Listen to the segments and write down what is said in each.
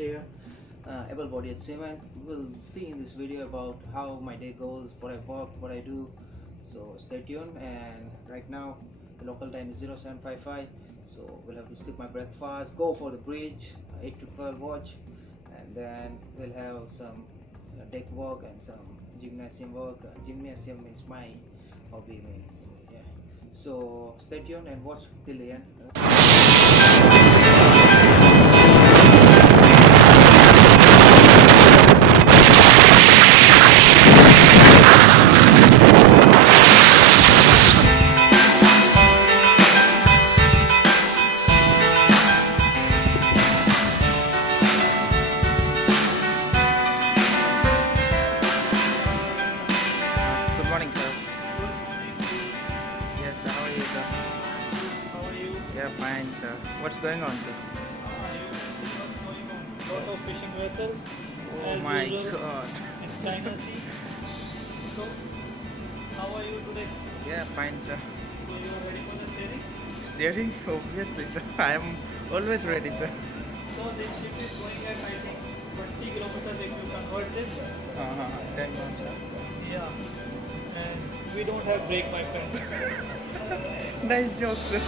here, able-bodied seaman. We'll see in this video about how my day goes, what I work, what I do. So stay tuned. And right now the local time is 0755, so we'll have to skip my breakfast, go for the bridge, 8 to 12 watch, and then we'll have some deck work and some gymnasium work. Gymnasium means my hobby means, yeah. So stay tuned and watch till the end. Good morning, sir. Good morning. Yes, sir. How are you, sir? How are you? Yeah, fine, sir. What's going on, sir? What's going on? Lot of fishing vessels. Oh as my usual, God. In China Sea. So, how are you today? Yeah, fine, sir. So you are ready for the steering? Steering? Obviously, sir. I am always ready, sir. So this ship is going at I think 20 kilometers if you convert this. 10 months, sir. Yeah. And we don't have brake, my friend. Nice joke, sir.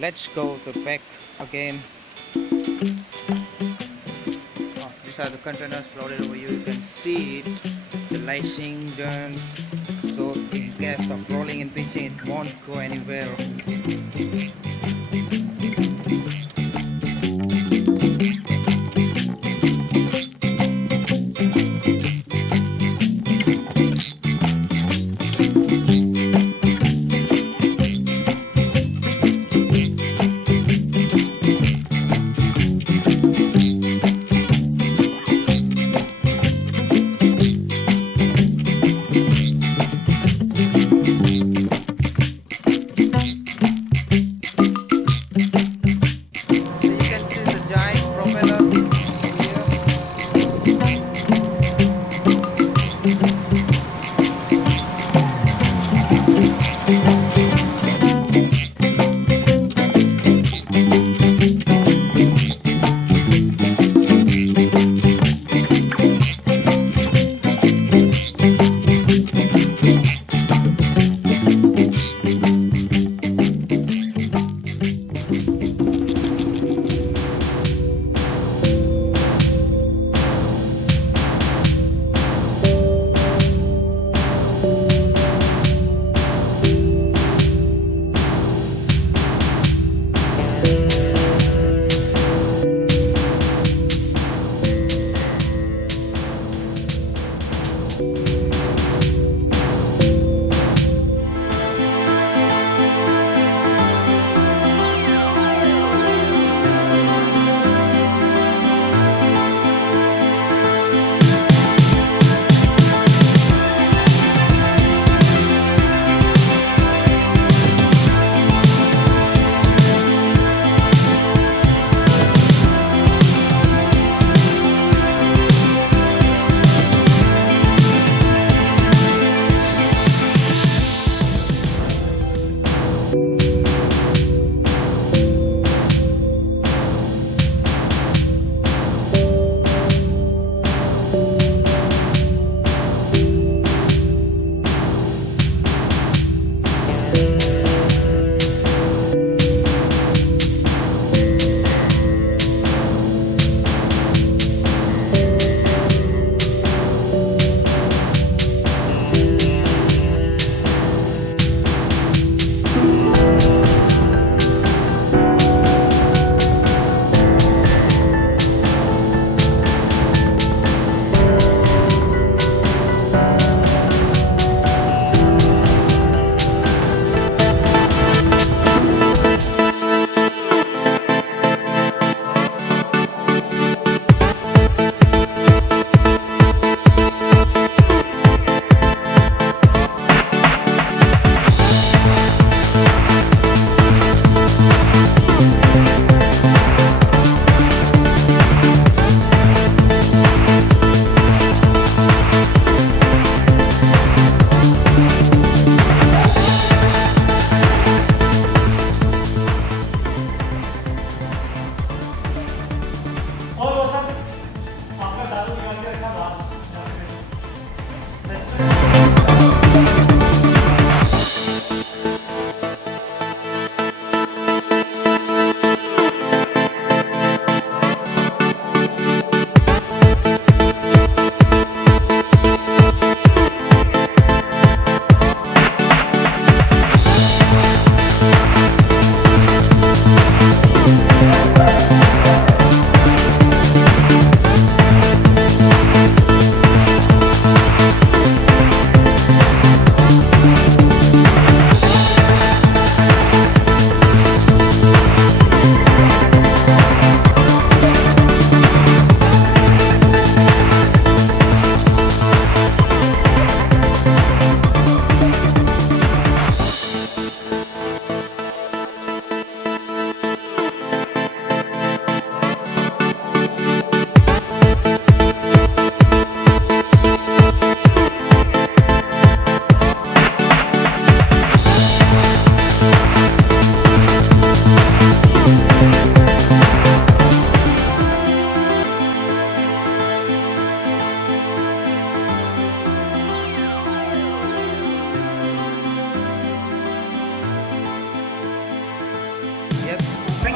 Let's go to back again. Oh, these are the containers loaded over here. You can see it, the licensing done. So in case of rolling and pitching, it won't go anywhere.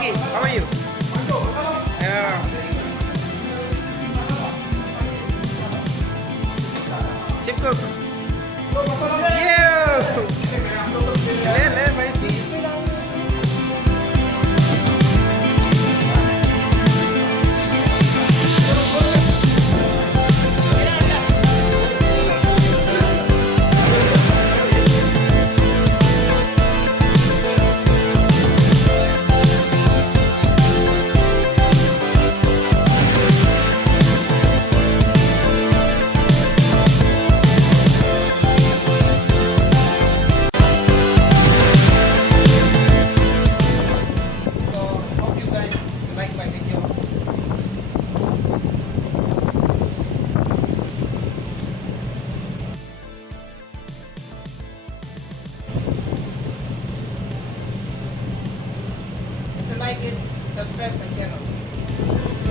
Ricky, how are you? Yeah. Chief cook. Yeah. Le, baik. If you like it, subscribe my channel.